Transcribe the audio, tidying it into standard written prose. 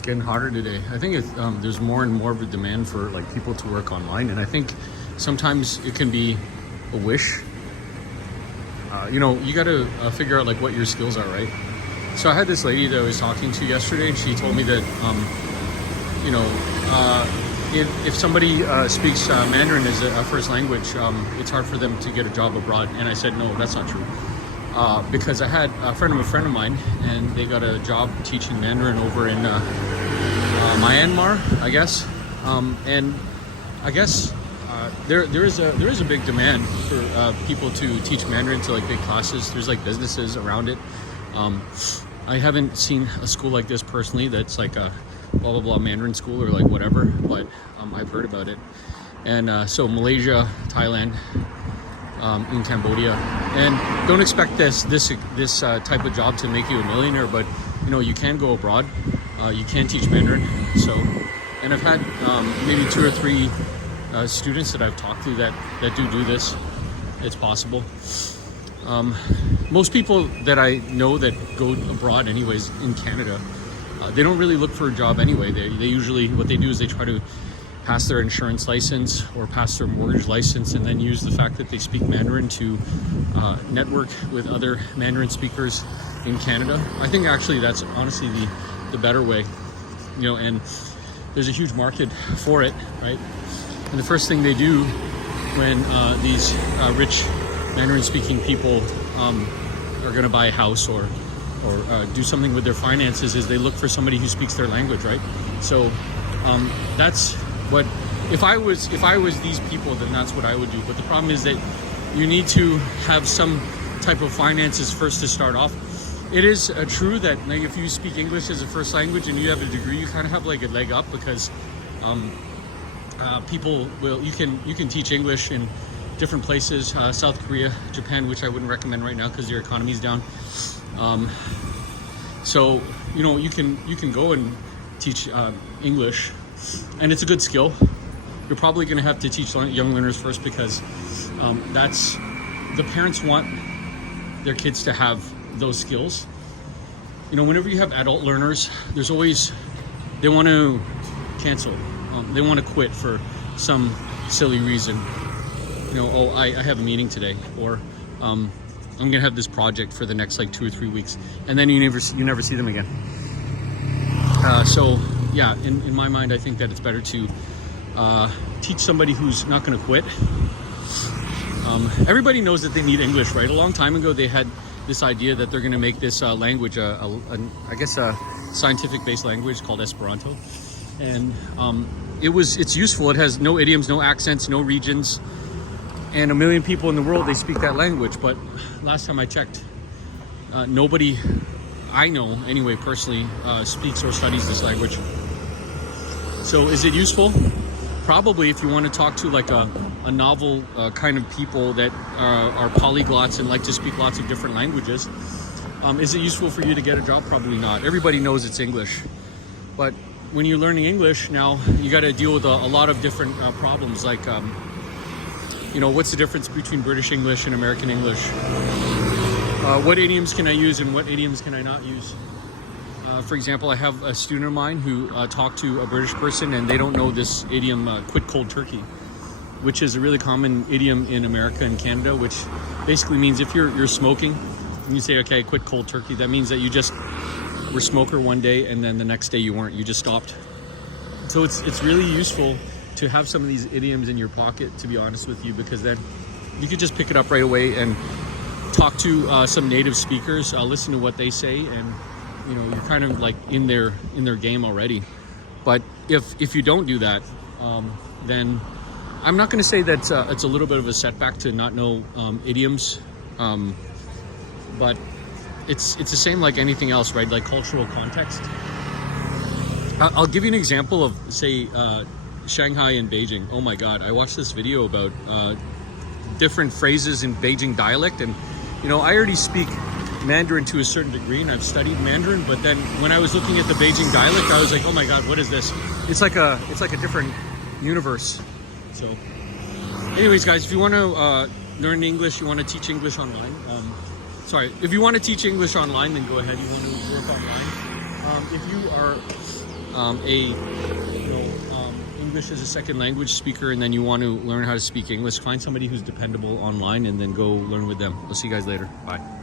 it's getting hotter today. I think there's more and more of a demand for like people to work online, and I think sometimes it can be a wish. You got to figure out like what your skills are, right? So I had this lady that I was talking to yesterday, and she told me that if somebody speaks Mandarin as a first language, it's hard for them to get a job abroad. And I said, no, that's not true. Because I had a friend of mine, and they got a job teaching Mandarin over in Myanmar, I guess. And I guess there is a big demand for people to teach Mandarin to like big classes. There's like businesses around it. I haven't seen a school like this personally that's like a blah blah blah Mandarin school or like whatever, but I've heard about it. And so Malaysia, Thailand, in Cambodia, and don't expect this type of job to make you a millionaire, but you can go abroad, you can teach Mandarin. So, and I've had maybe 2 or 3 students that I've talked to that do this. It's possible. Most people that I know that go abroad anyways in Canada, they don't really look for a job anyway. They usually, what they do is they try to pass their insurance license or pass their mortgage license, and then use the fact that they speak Mandarin to network with other Mandarin speakers in Canada. I think actually that's honestly the better way, and there's a huge market for it, right? And the first thing they do when these rich Mandarin speaking people are going to buy a house or do something with their finances is they look for somebody who speaks their language, right? So that's what, if I was these people, then that's what I would do. But the problem is that you need to have some type of finances first to start off. It is true that like if you speak English as a first language and you have a degree, you kind of have like a leg up, because people will, you can teach English in different places, South Korea, Japan, which I wouldn't recommend right now because their economy's down. So you can go and teach English, and it's a good skill. You're probably going to have to teach young learners first, because that's, the parents want their kids to have those skills. Whenever you have adult learners, there's always, they want to cancel, they want to quit for some silly reason. Oh, I have a meeting today, or I'm gonna have this project for the next like 2 or 3 weeks, and then you never see them again. So yeah, in my mind, I think that it's better to teach somebody who's not gonna quit. Everybody knows that they need English, right? A long time ago, they had this idea that they're gonna make this language, I guess a scientific-based language called Esperanto, and it's useful. It has no idioms, no accents, no regions. And 1 million people in the world, they speak that language. But last time I checked, nobody I know anyway personally speaks or studies this language. So is it useful? Probably, if you want to talk to like a novel kind of people that are polyglots and like to speak lots of different languages. Is it useful for you to get a job? Probably not. Everybody knows it's English. But when you're learning English now, you got to deal with a lot of different problems, like what's the difference between British English and American English? What idioms can I use and what idioms can I not use? For example, I have a student of mine who talked to a British person, and they don't know this idiom, quit cold turkey, which is a really common idiom in America and Canada, which basically means if you're smoking and you say, okay, quit cold turkey, that means that you just were a smoker one day and then the next day you weren't, you just stopped. So it's really useful to have some of these idioms in your pocket, to be honest with you, because then you could just pick it up right away and talk to some native speakers, listen to what they say, and you're kind of like in their game already. But if you don't do that, then I'm not going to say that it's a little bit of a setback to not know idioms, but it's the same like anything else, right? Like cultural context. I'll give you an example of, say, Shanghai and Beijing. Oh my God, I watched this video about different phrases in Beijing dialect, and I already speak Mandarin to a certain degree, and I've studied Mandarin, but then when I was looking at the Beijing dialect, I was like, oh my God, what is this? It's like a different universe. So anyways, guys, if you want to learn English, you want to teach English online, if you want to teach English online, then go ahead. You want to work online. If you are English as a second language speaker, and then you want to learn how to speak English, find somebody who's dependable online and then go learn with them. I'll see you guys later. Bye.